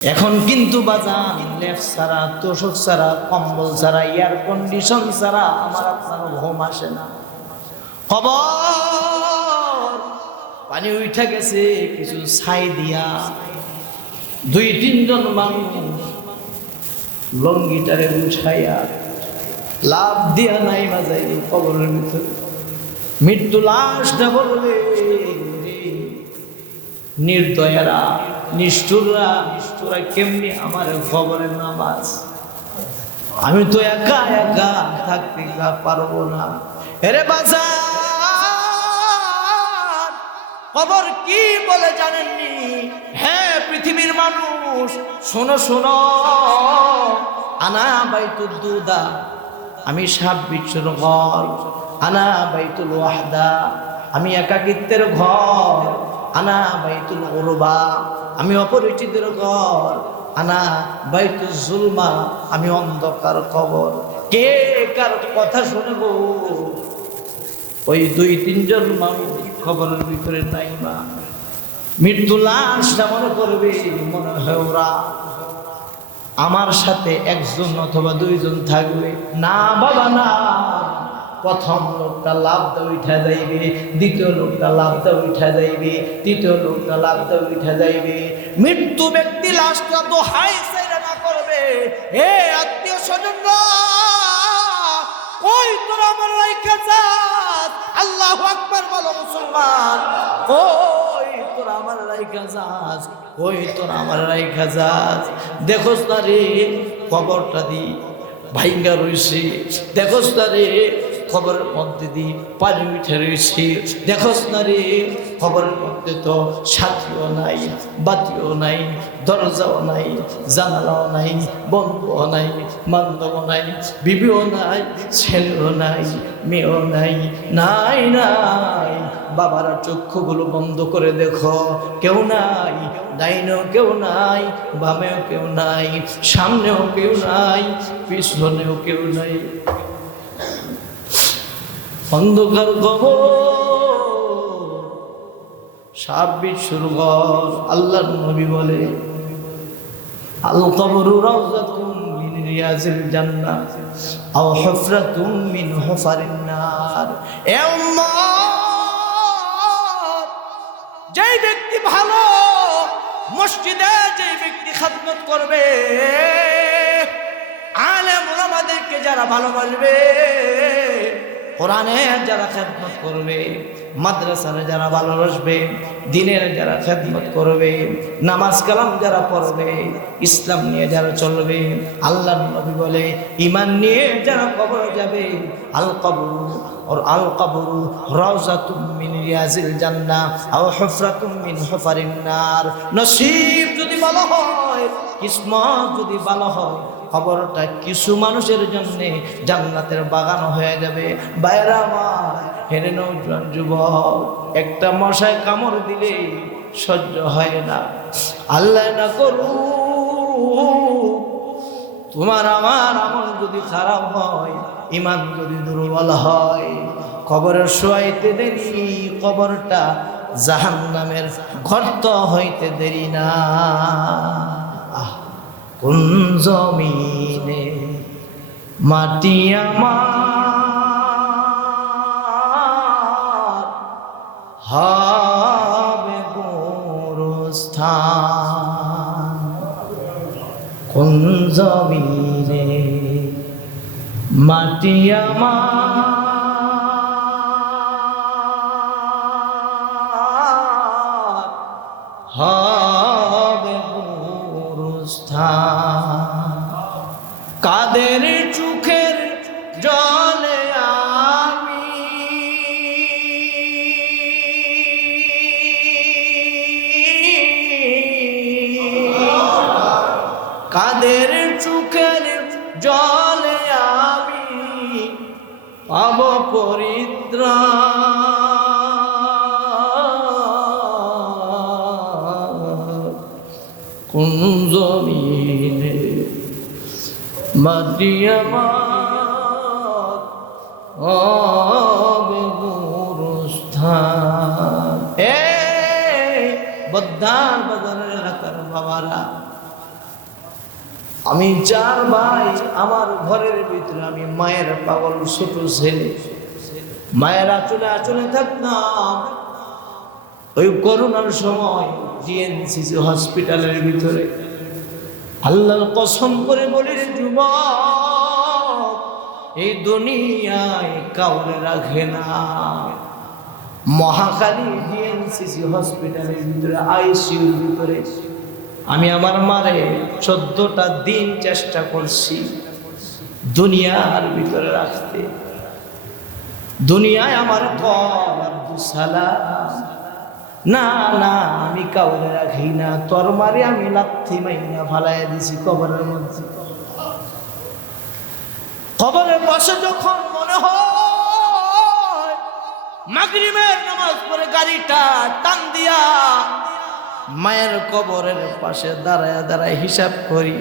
এখন কিন্তু বাজান তোষক ছাড়া, কম্বল ছাড়া এয়ার কন্ডিশন ছাড়া আমার আপনার ঘুম আসে না। খবর পানি উঠে গেছে, কিছু ছাই দিয়া। দুই, তিনজন মানুষ লঙ্গিটারে উঠাইয়া লাভ দিয়া নাই মাজাই কবরের ভিতরে। মৃত্যু লাশটা বলবে নির্দয়ারা নিষ্ঠুররা নিষ্ঠুরা কেমনি আমার খবরের নামাজ? আমি তো একা একা থাকতে পারব না। এরে বাজার, খবর কি বলে জানেননি? হ্যাঁ পৃথিবীর মানুষ, শোনো শোনো। আনা বাইতুল দুদা, আমি সাপ বিচ্ছুর ঘর। আনা বাইতুল ওয়াহদা, আমি একাকিত্বের ঘর। আনা বাইতুল ওরবা আমি অপরিচিতের ঘর। আনা বাইতুল জুলমা, আমি অন্ধকার কবর। কে কার কথা শুনব? ওই দুই, তিনজন মানুষ খবরের ভিতরে নাই মা। মৃত্যু লাশটা মনে করবে, মনে হয় ওরা। আমার সাথে একজন অথবা দুইজন থাকবে। না, বাবা, না। প্রথম লোকটা লাভটা উঠা যাইবে, দ্বিতীয় লোকটা লাভটা উঠা যাইবে, তৃতীয় লোকটা লাভটা উঠা যাইবে। মৃত্যু ব্যক্তি লাশটা তো হাই না করবে হে আত্মীয় স্বজন কই তোর আমার রাইখা যাস? আল্লাহু আকবার বলো মুসলমান, কই তোর আমার রাইখা যাস? কই তোর আমার রাইখা যাস? দেখোস না রে, খবরটা দি, ভাইঙ্গা রইছে। দেখোস না রে খবরের মধ্যে দি পানি উঠে রয়েছে। দেখোস না রে খবরের মধ্যে তো সাথীও নাই, বাতিও নাই, দরজাও নাই, জানালাও নাই, বন্ধুও নাই, বান্ধবও নাই, বিবিও নাই, ছেলেও নাই, মেয়েও নাই নাই নাই। বাবারা চক্ষুগুলো বন্ধ করে দেখো, কেউ নাই, ডাইনেও কেউ নাই, বামেও কেউ নাই, সামনেও কেউ নাই, পিছনেও কেউ নাই। অন্ধকার কবর। সাব্বির সুরগর আল্লাহর নবী বলে, আল কবরু রাউজাতুম মিন রিয়াজিল জান্নাহ, আও হুফরাতুম মিন হুফারিন নার। এ যেই ব্যক্তি ভালো, মসজিদে যেই ব্যক্তি খাদমত করবে, আলেম ওলামাদেরকে যারা ভালোবাসবে কোরআনে যারা খেদমত করবে, মাদ্রাসার যারা ভালোবাসবে দিনের যারা খেদমত করবে, নামাজ কালাম যারা পড়বে, ইসলাম নিয়ে যারা চলবে, আল্লাহ নবী বলে ইমান নিয়ে যারা কবর যাবে, আল কবর ওর আল কবর রাউজাতুম মিন রিয়াজিল জান্নাহ আও হুফরাতুম মিন হুফারিন নার। নসিব ভালো হয়, কিসমত যদি ভালো হয়, খবরটা কিছু মানুষের জন্য জান্নাতের বাগান হয়ে যাবে। বাইরা আমার, হেরে নৌজন যুবক, একটা মশায় কামড় দিলে সহ্য হয় না। আল্লাহ না করু তোমার আমার আমল যদি খারাপ হয় ইমান যদি দুর্বল হয়, কবরের শোয়াইতে দেরি, কবরটা জাহান নামের গর্ত হইতে দেরি না। কোন জমিনে মাটি আমার? হবে গোরস্থান। কোন জমিনে মাটি আমার? হবে কাদের চোখের জলে আমি? কাদের চোখের জলে আমি? পাব পরিত্রাণ। কোন জমিনে আমার হবে গুরুস্থান এ এলাকার বাবারা, আমি চার ভাই আমার ঘরের ভিতরে, আমি মায়ের পাগল ছোট ছেলে। মায়ের আচলে আচলে থাকতাম ওই করোনার সময় ডিএনসিসি হসপিটালের ভিতরে আল্লাহর কসম করে বলি রে যুবক, এই দুনিয়ায় কাউরে রাখে না। মহাকালী ডিএনসিসি হসপিটালের ভিতরে, আইসিইউর ভিতরে, আমি আমার মারে চোদ্দটা দিন চেষ্টা করছি দুনিয়ার ভিতরে রাখতে। দুনিয়ায় আমার কর সালাম না না, আমি কাউরে রাখি না। তোর মারে আমি লাথি মাইনা ফালাই দিছি কবরের মধ্যে। কবরের পাশে যখন মনে হয় মাগরিবের নামাজ পড়ে গাড়িটা টান দিয়া মায়ের কবরের পাশে দাঁড়ায় দাঁড়ায় হিসাব করি।